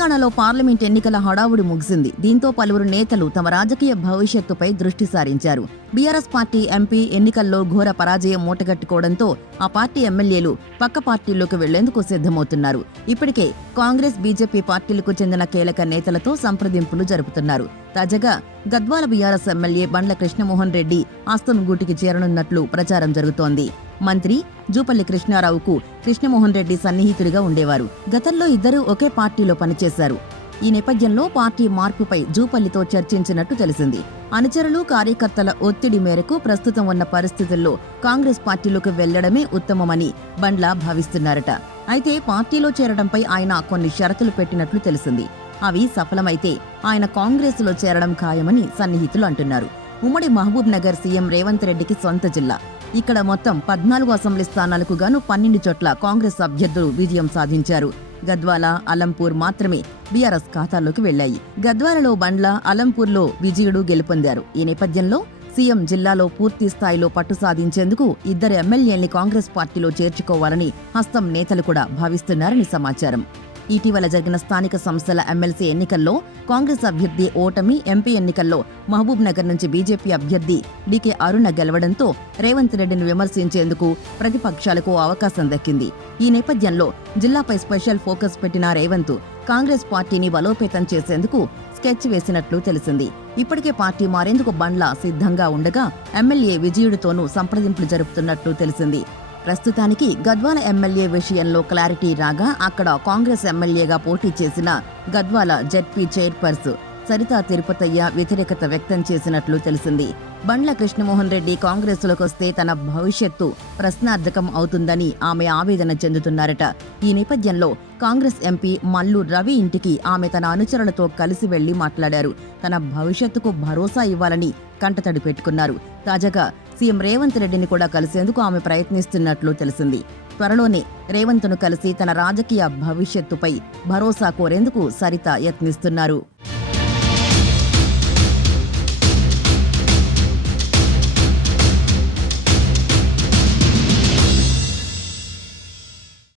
తెలంగాణలో పార్లమెంట్ ఎన్నికల హడావుడి ముగిసింది. దీంతో పలువురు నేతలు తమ రాజకీయ భవిష్యత్తుపై దృష్టి సారించారు. బీఆర్ఎస్ పార్టీ ఎంపీ ఎన్నికల్లో ఘోర పరాజయం మూటగట్టుకోవడంతో ఆ పార్టీ ఎమ్మెల్యేలు పక్క పార్టీల్లోకి వెళ్లేందుకు సిద్ధమవుతున్నారు. ఇప్పటికే కాంగ్రెస్, బీజేపీ పార్టీలకు చెందిన కీలక నేతలతో సంప్రదింపులు జరుపుతున్నారు. తాజాగా గద్వాల బీఆర్ఎస్ ఎమ్మెల్యే బండ్ల కృష్ణమోహన్ రెడ్డి ఆస్తం గూటికి చేరనున్నట్లు ప్రచారం జరుగుతోంది. మంత్రి జూపల్లి కృష్ణారావుకు కృష్ణమోహన్ రెడ్డి సన్నిహితుడిగా ఉండేవారు. గతంలో ఇద్దరూ ఒకే పార్టీలో పనిచేశారు. ఈ నేపథ్యంలో పార్టీ మార్పుపై జూపల్లితో చర్చించినట్టు తెలిసింది. అనుచరులు, కార్యకర్తల ఒత్తిడి మేరకు ప్రస్తుతం ఉన్న పరిస్థితుల్లో కాంగ్రెస్ పార్టీలోకి వెళ్లడమే ఉత్తమమని బండ్ల భావిస్తున్నారట. అయితే పార్టీలో చేరడంపై ఆయన కొన్ని షరతులు పెట్టినట్లు తెలిసింది. అవి సఫలమైతే ఆయన కాంగ్రెస్లో చేరడం ఖాయమని సన్నిహితులు అంటున్నారు. ఉమ్మడి మహబూబ్ నగర్ సీఎం రేవంత్ రెడ్డికి సొంత జిల్లా. ఇక్కడ మొత్తం 14 అసెంబ్లీ స్థానాలకు గాను 12 చోట్ల కాంగ్రెస్ అభ్యర్థులు విజయం సాధించారు. గద్వాల, అలంపూర్ మాత్రమే బీఆర్ఎస్ ఖాతాలోకి వెళ్లాయి. గద్వాలలో బండ్ల, అలంపూర్లో విజయుడు గెలుపొందారు. ఈ నేపథ్యంలో సీఎం జిల్లాలో పూర్తి స్థాయిలో పట్టు సాధించేందుకు ఇద్దరు ఎమ్మెల్యేల్ని కాంగ్రెస్ పార్టీలో చేర్చుకోవాలని హస్తం నేతలు కూడా భావిస్తున్నారని సమాచారం. ఇటీవల జరిగిన స్థానిక సంస్థల ఎమ్మెల్సీ ఎన్నికల్లో కాంగ్రెస్ అభ్యర్థి ఓటమి, ఎంపీ ఎన్నికల్లో మహబూబ్ నగర్ నుంచి బీజేపీ అభ్యర్థి డీకే అరుణ గెలవడంతో రేవంత్ రెడ్డిని విమర్శించేందుకు ప్రతిపక్షాలకు అవకాశం దక్కింది. ఈ నేపథ్యంలో జిల్లాపై స్పెషల్ ఫోకస్ పెట్టిన రేవంత్ కాంగ్రెస్ పార్టీని బలోపేతం చేసేందుకు స్కెచ్ వేసినట్లు తెలిసింది. ఇప్పటికే పార్టీ మారేందుకు బండ్ల సిద్ధంగా ఉండగా ఎమ్మెల్యే విజయుడితోనూ సంప్రదింపులు జరుపుతున్నట్లు తెలిసింది. ప్రస్తుతానికి గద్వాల ఎమ్మెల్యే విషయంలో క్లారిటీ రాగా అక్కడ కాంగ్రెస్ ఎమ్మెల్యేగా పోటీ చేసిన గద్వాల జెడ్పీ చైర్పర్సన్ సరితా తిరుపతయ్య వ్యతిరేకత వ్యక్తం చేసినట్లు తెలిసింది. బండ్ల కృష్ణమోహన్ రెడ్డి కాంగ్రెస్లోకి వస్తే తన భవిష్యత్తు ప్రశ్నార్థకం అవుతుందని ఆమె ఆవేదన చెందుతున్నారట. ఈ నేపథ్యంలో కాంగ్రెస్ ఎంపీ మల్లు రవి ఇంటికి ఆమె తన అనుచరులతో కలిసి వెళ్లి మాట్లాడారు. తన భవిష్యత్తుకు భరోసా ఇవ్వాలని కంటతడి పెట్టుకున్నారు. తాజాగా సీఎం రేవంత్ రెడ్డిని కూడా కలిసేందుకు ఆమె ప్రయత్నిస్తున్నట్లు తెలిసింది. త్వరలోనే రేవంత్ను కలిసి తన రాజకీయ భవిష్యత్తుపై భరోసా కోరేందుకు సరిత యత్నిస్తున్నారు.